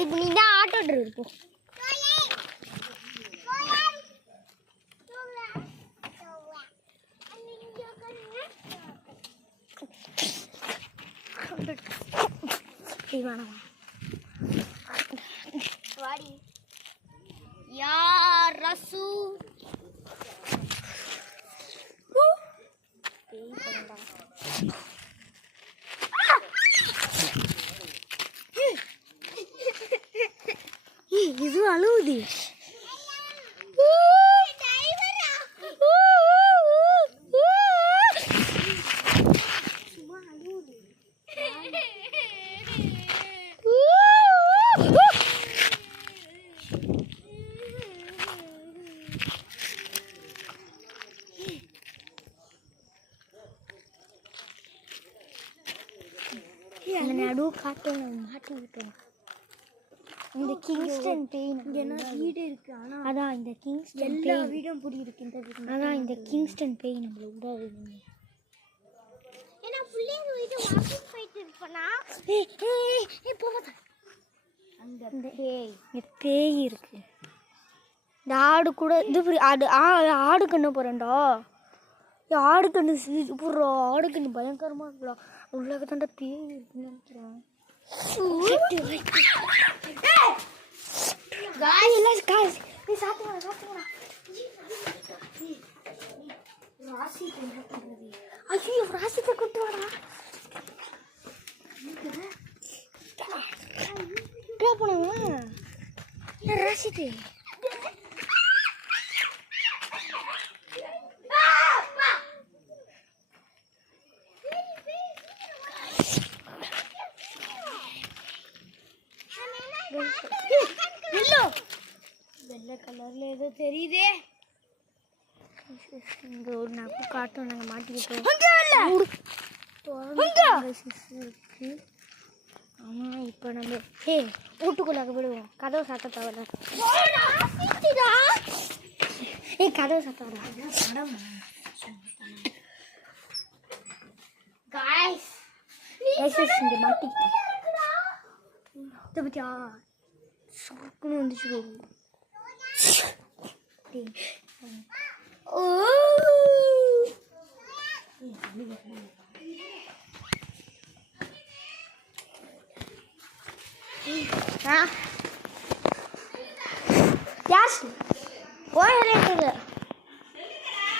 இப்போ நீ தான் ஆட்டோ டிரைவர் போ. வாடி யார் ரசு இது அழுவுது. நடு காட்டில் மாட்டி விட்டோம். இந்த கிங்ஸ்டன் பெயின் வீடு இருக்கு. ஆனா அதான் இந்த கிங்ஸ்டன் எல்லா வீடும் புடி இருக்கு. இந்த வீடு அதான் இந்த கிங்ஸ்டன் பெயின் நம்மள விடாது. ஏன்னா புள்ளைங்க வீடு வாக்கிங் போயிட்டு இருப்பனா போகாத. அந்த பேய் இருக்கு. இந்த ஆடு கூட இது ஆடு கண்ணு போறேன்டா. ஆடு கண்ணு புடுறா. ஆடு கண்ணு பயங்கரமா இருக்குடா. உள்ளக தாண்டா பேய் இருக்குன்னு நினைக்கிறேன். ராசித்தை கூட்டு வாடா. போனவா ராசித்து வெள்ளை கலர்ல ஏதோ தெரியுதே. இங்க ஒரு நப்பு காட்டும். நாங்க மாட்டிக்கிட்டோம். ஆமா இப்ப நம்ம வீட்டுக்குள்ளாக விடுவோம். கதவு சாத்த தவிர கதவு சாத்த மாட்டிக்கிட்டோம். பத்தியா சுக்குன்னு வந்துச்சு. யாஸ் ஓ